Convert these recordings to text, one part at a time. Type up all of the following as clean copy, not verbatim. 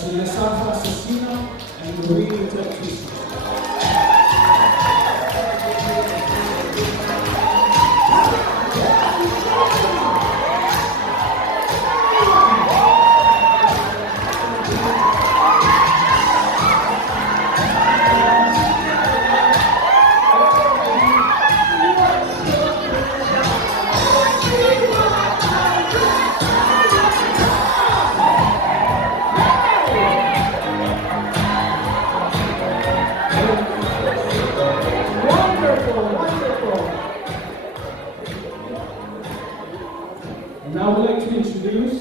Santa Cecina and Marie Teptisi. Now we'd like to introduce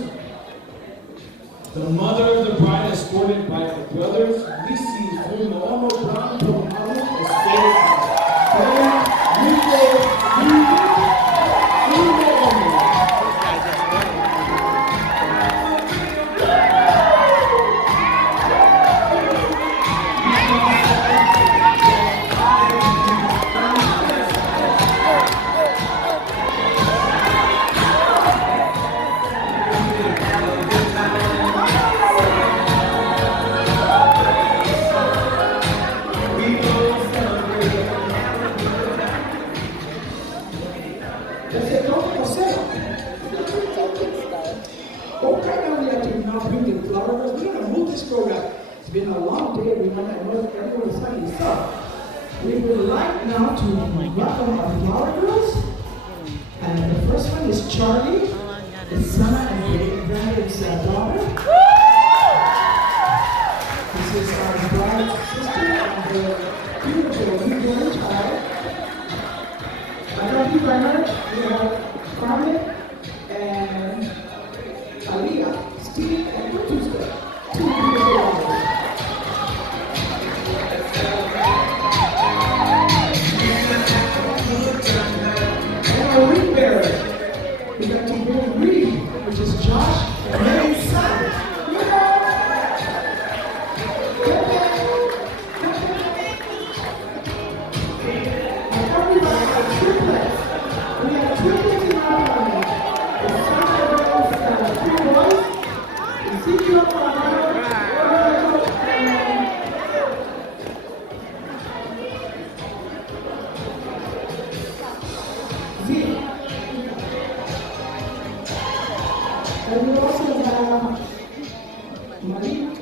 the mother of the bride, escorted by her brothers. Lisi Fulmo Brown from escorted by Nico It's been a long day. We want to know everyone's funny. So, we would like now to welcome our flower girls. And the first one is Charlie. It's Sana and Brandon's daughter. This is our bride's sister and her beautiful newborn child. I love you very much. We have Carmen and Aliyah, Steve, and Tuesday. Two beautiful daughters. We got to go read, which is Josh and Mary's son. And everybody has triplets. We have triplets in our family. The son of three boys, Ezekiel, and we also have Malik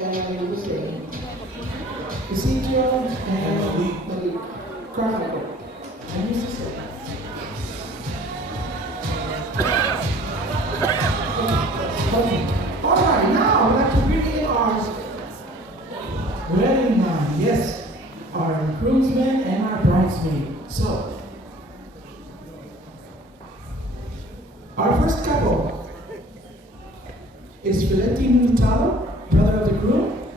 and Hussein, Ezekiel and Malik, Carmichael, and his sister. All right, now I'd like to bring in our wedding man, yes, our groomsmen and our bridesmaid. So, our first couple is Valentino Nutalo, brother of the groom,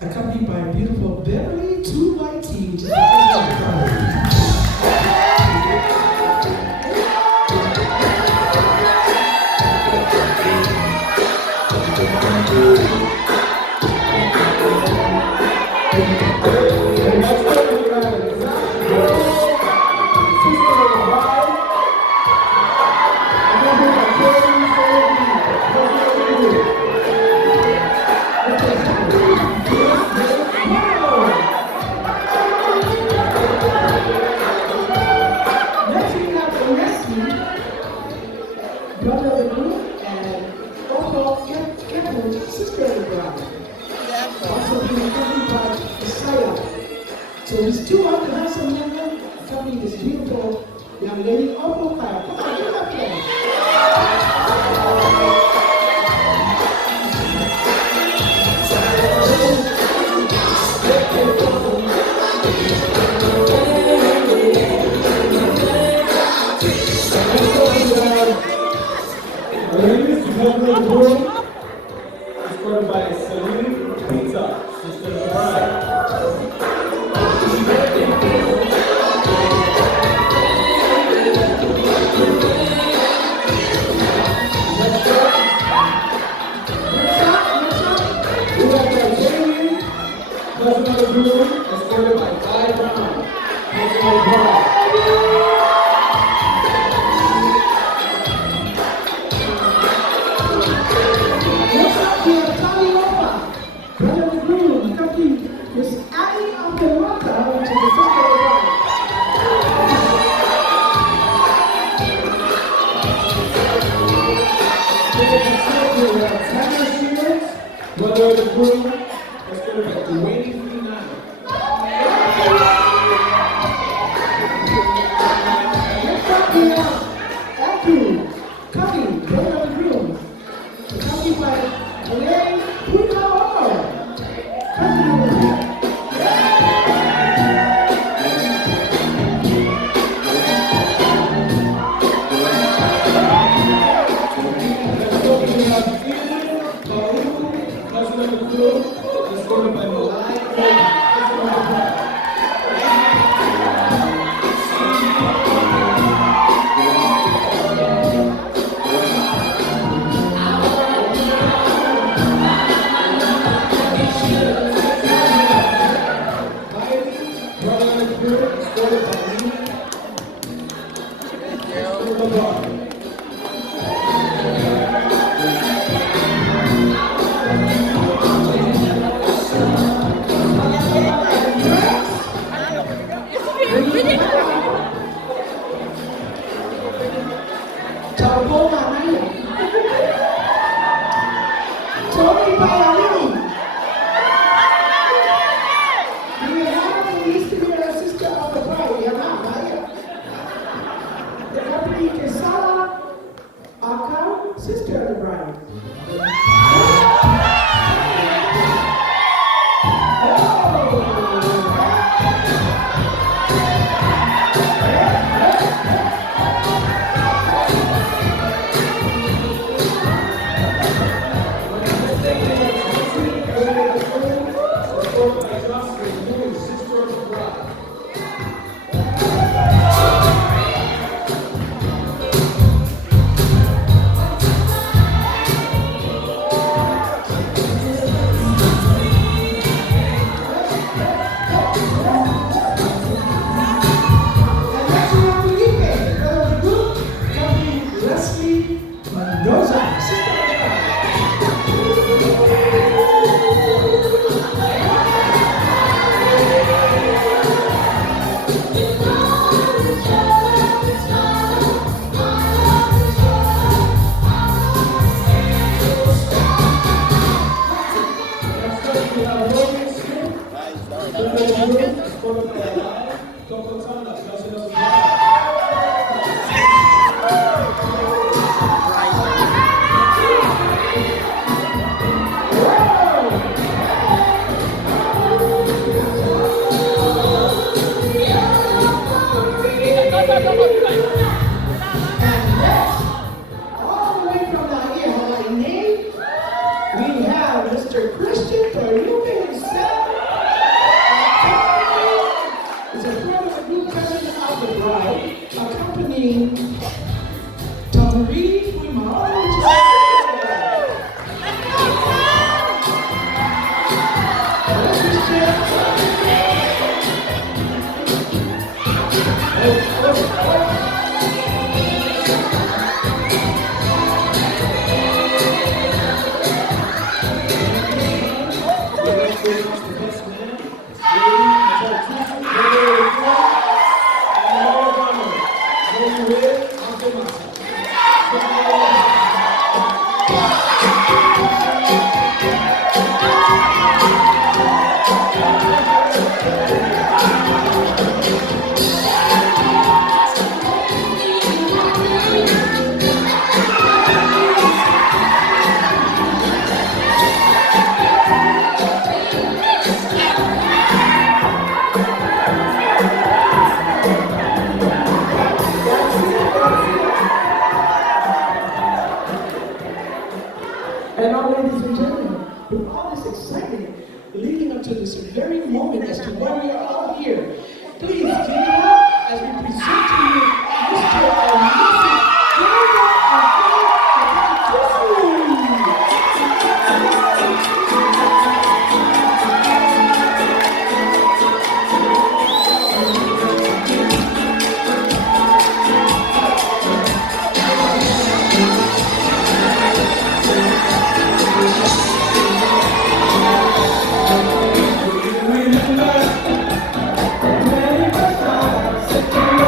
accompanied by beautiful Beverly 2YT, which is the bride. Brother of the groom and also Catherine's sister of the bride. Also being accompanied by Messiah. So these two other handsome young men accompanying this beautiful young lady. Oh, Kyle, come on, get up there. Ladies, welcome to the room. Escorted by Celine Pizza, sister of the bride. We have Jamie, cousin of the groom, escorted by Guy Brown, cousin of the bride. Next up, we have Tommy Ropa. Brother the groom, escorted by Dwayne 39. Next up we have Abdul Kami, brother of the groom, accompanied by Elaine Punao. Cousin of the groom. Escorted by Malai, cousin of the bride. Brother of the groom, escorted by Lena, cousin of the bride. Chào cô mà này. Cháu đi bay à đi. You have used to be a sister of the bride, you're not, right? The company Quesada Aka, sister of the bride. Mr. Christian Toyuka himself, is a brother of the new cousin of the bride, accompanying Tamari Fumaro. And now, ladies and gentlemen, with all this excitement leading up to this very moment as to why we are all here, please give it up as we present to you Mr. and Mrs. Gerda September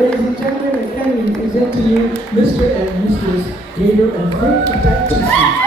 Ladies and gentlemen, again, we present to you Mr. and Mrs. Gator and Frank Protect